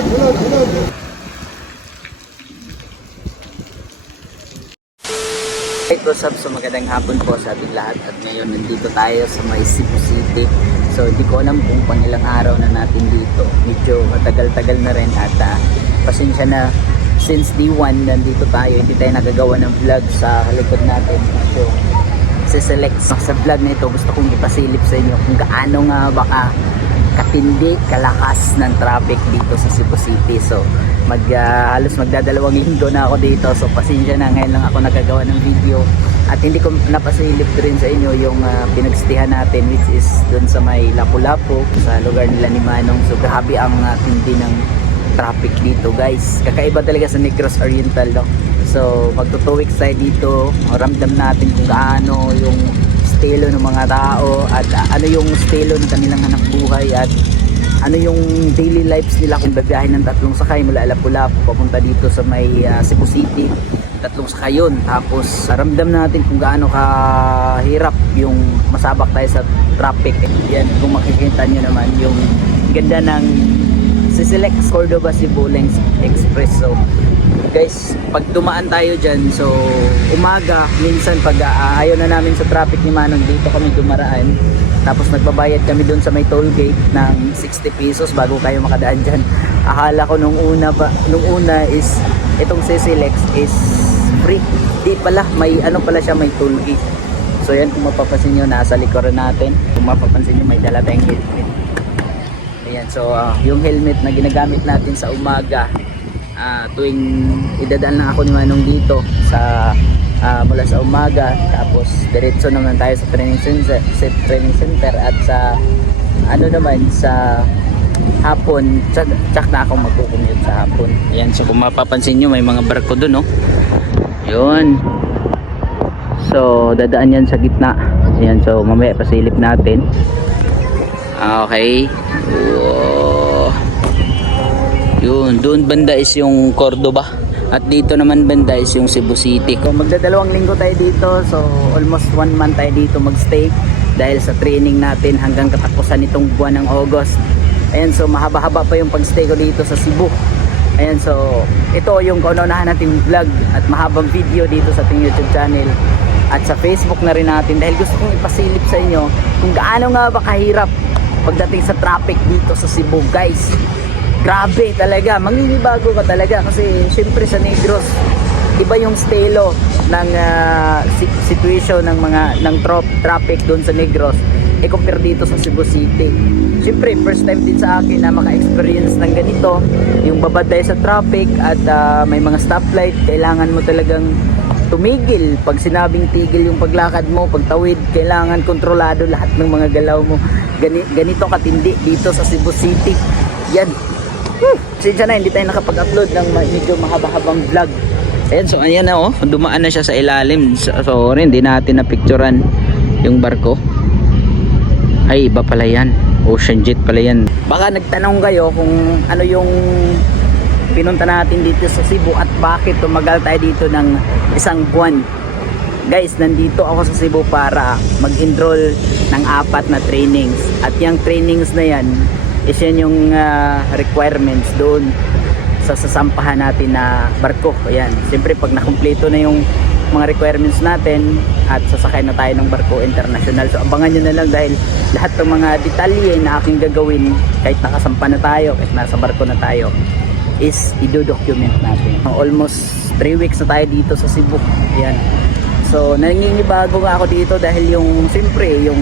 Hey, what's up? So magandang hapon po sa ating lahat at ngayon nandito tayo sa may Cebu City. So hindi ko alam kung pang ilang araw na natin dito. Medyo matagal-tagal na rin at pasensya na since day 1 nandito tayo. Hindi tayo nagagawa ng vlog sa likod natin. So select sa vlog na ito gusto kong ipasilip sa inyo kung gaano nga baka katindi, kalakas ng traffic dito sa Cebu City. So halos magdadalawang linggo na ako dito, so pasensya na, ngayon lang ako nagagawa ng video at hindi ko napasilip rin sa inyo yung pinagstihan natin, which is dun sa may Lapu-Lapu sa lugar nila ni Manong. So grabe ang tindi ng traffic dito guys, kakaiba talaga sa Negros Oriental, no? So magto 2 weeks tayo dito, ramdam natin kung gaano yung estilo ng mga tao at ano yung estilo ng kanilang hanap buhay at ano yung daily lives nila kung babiyahin ng 3 sakay mula Lapu-Lapu papunta dito sa may Cebu City. 3 sakay yun, tapos ramdam natin kung gaano kahirap yung masabak tayo sa traffic. Yan, kung makikita nyo naman yung ganda ng Select Cordova Cebu Lens Express. So guys, pag dumaan tayo dyan, so umaga, minsan pag ayaw na namin sa traffic ni Manong, dito kami dumaraan, tapos nagbabayad kami dun sa may toll gate ng 60 pesos bago kayo makadaan dyan. Akala ko nung una is itong CCLEX is free, di pala, may ano pala siya, may toll gate. So yan, kung mapapansin nyo, nasa likuran natin, kung mapapansin nyo, may dala tayong helmet. Ayan, so yung helmet na ginagamit natin sa umaga, tuwing idadaan lang ako ni Manong dito sa mula sa umaga, tapos diretso naman tayo sa training center at sa ano naman sa hapon, tsak na ako magkukumute sa hapon. Ayan, so kung mapapansin nyo, may mga barko dun, no? Yun, so dadaan yan sa gitna. Ayan, so mamaya pasilip natin. Okay. Wow. Yun, doon banda is yung Cordova at dito naman banda is yung Cebu City. Kung magdadalawang linggo tayo dito, so almost 1 month tayo dito magstay dahil sa training natin hanggang katapusan nitong buwan ng August. Ayan, so mahaba-haba pa yung pagstay ko dito sa Cebu. Ayan, so ito yung kaunahan nating vlog at mahabang video dito sa ating YouTube channel at sa Facebook na rin natin, dahil gusto kong ipasilip sa inyo kung gaano nga ba kahirap pagdating sa traffic dito sa Cebu guys. Grabe talaga, mangingibago ka talaga kasi syempre sa Negros iba yung estilo ng situation ng traffic doon sa Negros compare dito sa Cebu City. Syempre first time din sa akin na maka-experience ng ganito, yung babad tayo sa traffic at may mga stoplight, kailangan mo talagang tumigil. Pag sinabing tigil yung paglakad mo, pagtawid, kailangan kontrolado lahat ng mga galaw mo. Ganito katindi dito sa Cebu City. Yan. Sinsya na, hindi tayo nakapag-upload ng medyo mahaba-habang vlog. Ayan, so ayan na, oh, dumaan na siya sa ilalim. So hindi natin na-picturean yung barko. Ay, iba pala yan, Ocean Jet pala yan. Baka nagtanong kayo kung ano yung pinunta natin dito sa Cebu at bakit tumagal tayo dito ng 1 buwan. Guys, nandito ako sa Cebu para mag-enroll ng 4 na trainings. At yung trainings na yan is yan yung requirements doon sa sasampahan natin na barko. Ayan, siyempre pag nakumpleto na yung mga requirements natin at sasakay na tayo ng barko international. So abangan nyo na lang dahil lahat ng mga detalye na aking gagawin kahit nakasampa na tayo, kahit nasa barko na tayo, is i-document natin. Almost 3 weeks na tayo dito sa Cebu. Ayan. So nangingibago nga ako dito dahil yung siyempre yung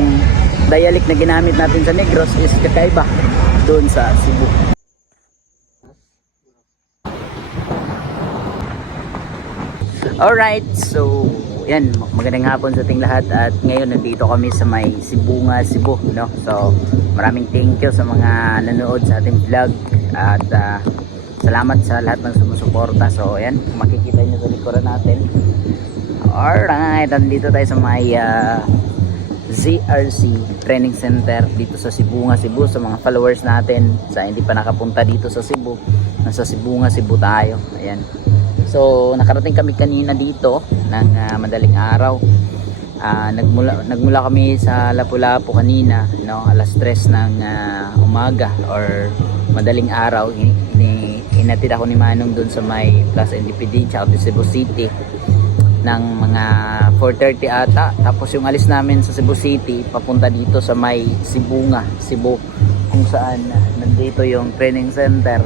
dialect na ginamit natin sa Negros is kakaiba doon sa Cebu. Alright, so yan, magandang hapon sa ating lahat at ngayon nandito kami sa may Sibunga, Cebu, no? So maraming thank you sa mga nanood sa ating vlog at salamat sa lahat ng sumusuporta. So ayan, makikita nyo sa likuran natin. Alright, nandito tayo sa may ZRC Training Center dito sa Sibunga, Cebu. Sa mga followers natin sa hindi pa nakapunta dito sa Cebu, nasa Sibunga, Cebu tayo. Ayan. So nakarating kami kanina dito ng madaling araw. Nagmula kami sa Lapu-Lapu kanina, no, alas 3 ng umaga or madaling araw. inatid ako ni Manong dun sa may Plaza NDPD tsaka Cebu City ng mga 4:30 ata. Tapos yung alis namin sa Cebu City papunta dito sa may Sibunga, Cebu, kung saan nandito yung training center.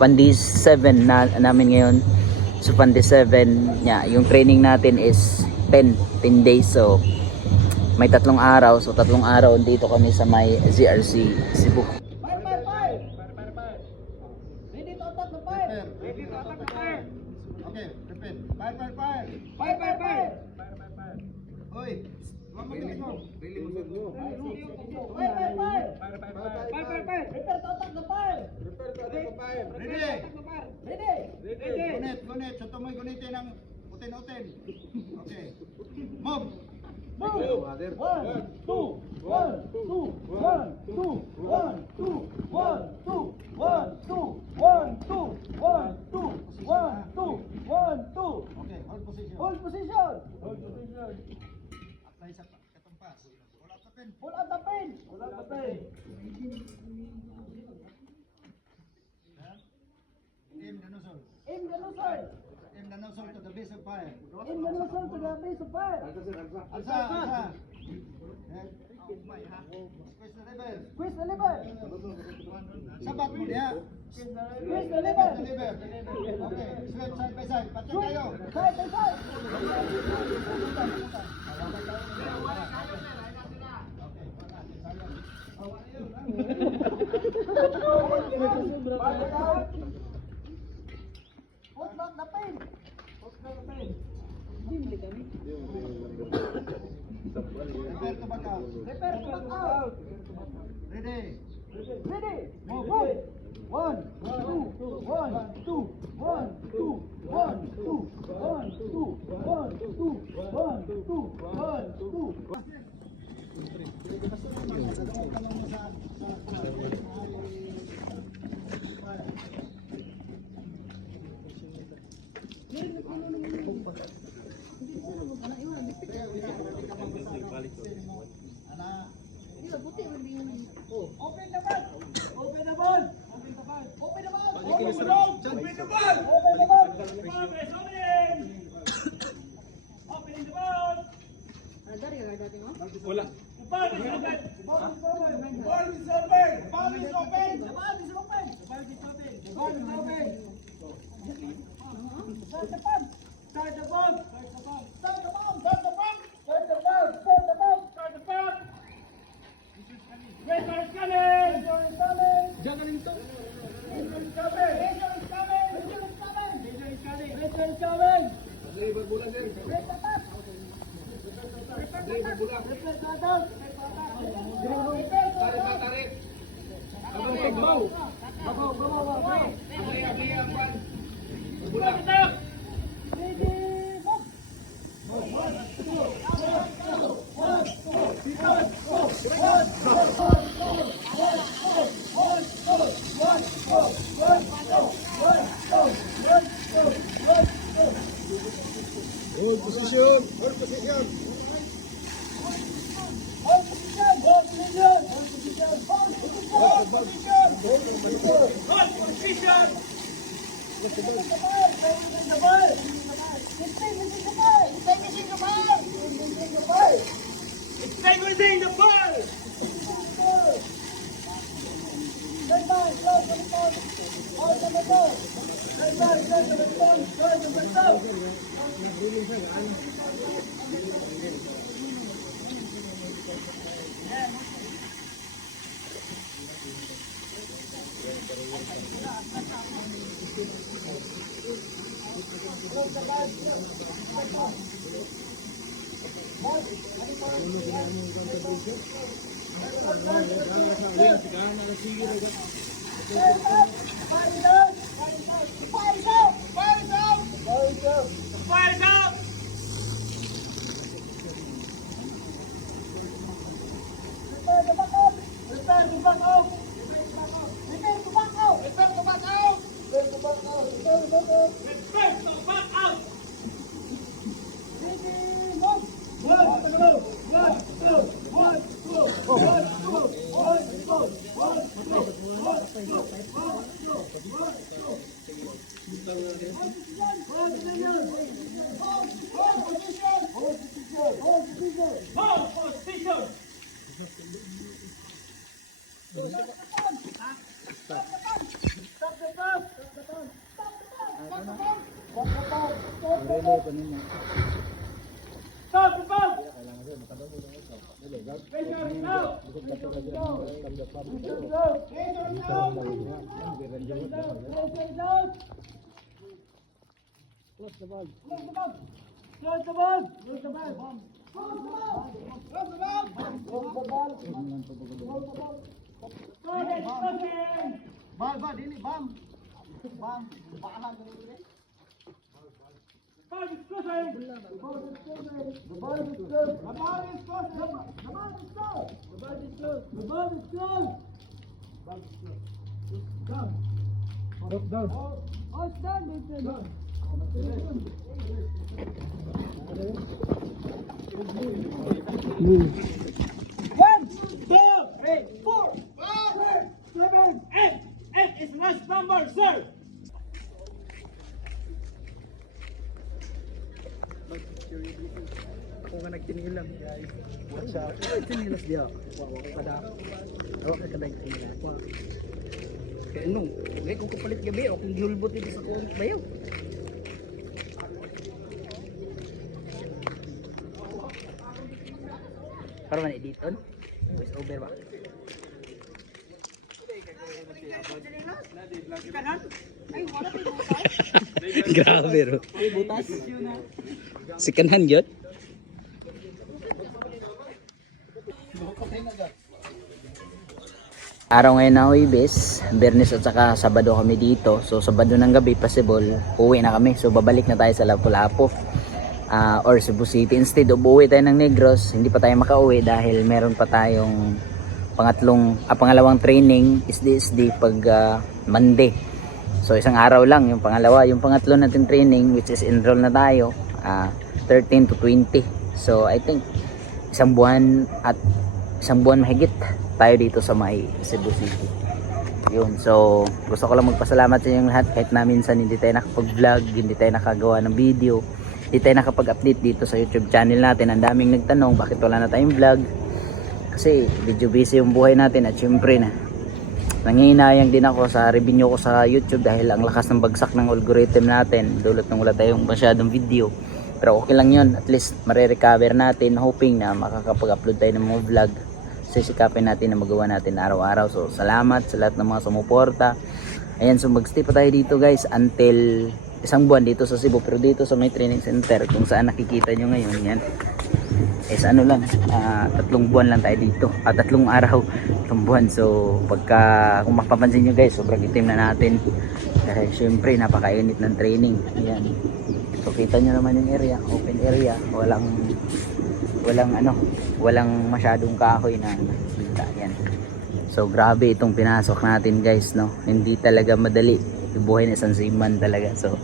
Pandi 7 na namin ngayon. So Pandi 7 nya, yung training natin is 10 days. So may 3 araw. So 3 araw dito kami sa may ZRC Cebu. Ready to attack the fire. Ready to attack the fire. Okay, repeat. Fire, fire, fire. Fire, fire, fire. Hoy. Really mo mo. Fire, fire, fire. Fire, fire, fire. Prepare to attack the fire. Prepare to attack the fire. Ready. Ready. Ready. Gunit. So tumoy gunitin ng utin-utin. Okay. Move. Move. 1, 2, 1, 2, 1, 2, 1, 2, 1, 2, 1, 2, 1, 2, 1, 2, 1, 2, 1, 2, 1, 2. Okay, hold position. Hold position. Hold position. Apply sa katumpas. Pull out the pin. Pull out the pin. Pull out the pin. Aim the nozzle. Aim the nozzle. Aim the nozzle to the base of fire. Aim the nozzle to the base of fire. Alsa. Squeeze the lever. Squeeze the lever. Sabat mo niya. Squeeze the lever. Okay, sweep side by side. Pati kayo. Side by side. Put back the pin. Put back the pin. Prepare to back out. Prepare to back out. Ready. Ready. Move. 1, 2, 1, 2, 1, 2, 1, 2, 1, 2, 1, 2, 1, 2, 1, 2. Open the ball! Open the ball! Open the ball! Open the ball! Open the ball! Open the ball! Open the ball! Opening the ball! Wala. The ball is open! The ball is open! The ball is open! The ball is open! The ball is open! The ball is open! Start the pump! Start the pump! Start the pump! Start the pump! Start the pump! Start the pump! Start the pump! Pressure is coming! Pressure is coming! Juggling to! Pressure is coming! Pressure is coming! Pressure is coming! Pressure is coming! Pressure is coming! Pressure bulan din! Pressure attack! Pressure attack! Pressure attack! Pressure attack! Abang tegbaw! Babaw! Abay ang pan! Bulan kita! Ready! Hold position. Hold position. Hold position. Hold position. Hold position. Hold position. Hold position. Hold position. The ball. Stay within the ball. Stay within the ball. Stay within the ball. Stand by. Close the ball. Hold the ball. Stand by. Close the ball. Close the ball. Close the ball. Bal, dili, bam. Bam, baahan ko dili. Ako nga nagtinilang guys. What's up? Tinilas dia. Wow, kada. Awa ka kada tinilang. Kaya nung, okay kung kapalit gabi, o kung gihulbot dito sa kuwang bayaw. Para man editon? Voice over ba? Grabe ro. Butas. Sikanhan yun? Araw ngayon na Huwebes, Biyernes at saka Sabado kami dito. So Sabado ng gabi possible, uwi na kami. So babalik na tayo sa Lapu-Lapu or Cebu City. Instead of uwi tayo ng Negros, hindi pa tayo makauwi dahil meron pa tayong pangalawang training SDSD pag Monday. So isang araw lang yung pangalawa. Yung pangatlo natin training which is enroll na tayo 13 to 20. So I think isang buwan mahigit tayo dito sa may Cebu City. Yun, so gusto ko lang magpasalamat sa inyong lahat kahit na minsan hindi tayo nakapag-vlog, hindi tayo nakagawa ng video, hindi tayo nakapag-update dito sa YouTube channel natin. Ang daming nagtanong bakit wala na tayong vlog, kasi video busy yung buhay natin at syempre na nangihinayang din ako sa revenue ko sa YouTube dahil ang lakas ng bagsak ng algorithm natin dulot ng wala tayong masyadong video. Pero okay lang yun, at least marirecover natin, hoping na makakapag-upload tayo ng mga vlog. Sisikapin natin na magawa natin araw-araw. So salamat sa lahat ng mga sumuporta. Ayan, so magstay pa tayo dito guys until isang buwan dito sa Cebu, pero dito sa may training center kung saan nakikita nyo ngayon yan is ano lang, 3 buwan lang tayo dito, 3 araw, 3 buwan. So pagka kung mapapansin nyo guys, sobrang itim na natin kasi syempre napakainit ng training. Ayan, so kita nyo naman yung area, open area, walang masyadong kahoy na nakikita. Yan, so grabe itong pinasok natin guys, no? Hindi talaga madali yung buhay na isang seaman talaga. So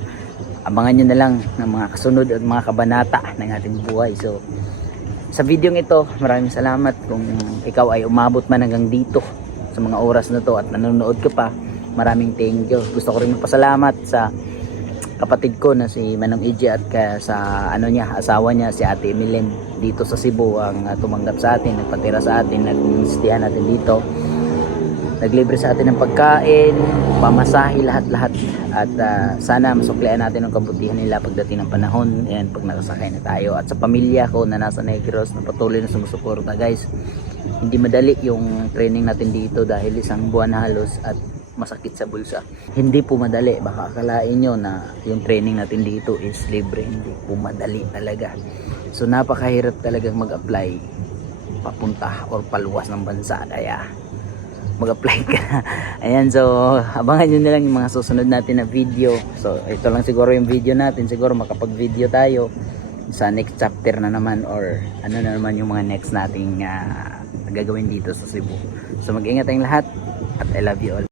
abangan nyo na lang ng mga kasunod at mga kabanata ng ating buhay. So sa video ito, maraming salamat kung ikaw ay umabot man hanggang dito sa mga oras na to at nanonood ka pa. Maraming thank you. Gusto ko rin magpasalamat sa kapatid ko na si Manong EJ at sa asawa niya si Ate Emilyn dito sa Cebu ang tumanggap sa atin, nagpatira sa atin, nag-instayan natin dito, naglibre sa atin ng pagkain, pamasahe, lahat-lahat. At sana masuklian natin ang kabutihan nila pagdating ng panahon, yan, pag nakasakay na tayo. At sa pamilya ko na nasa Negros na patuloy na sumusuporta guys, hindi madali yung training natin dito dahil isang buwan halos at masakit sa bulsa. Hindi po madali. Baka akalain nyo na yung training natin dito is libre. Hindi po madali talaga. So napakahirap talagang mag-apply papunta or paluwas ng bansa. Kaya mag-apply ka. Ayan, so abangan nyo na lang yung mga susunod natin na video. So ito lang siguro yung video natin. Siguro makapag-video tayo sa next chapter na naman or ano na naman yung mga next nating gagawin dito sa Cebu. So mag-ingat tayong lahat at I love you all.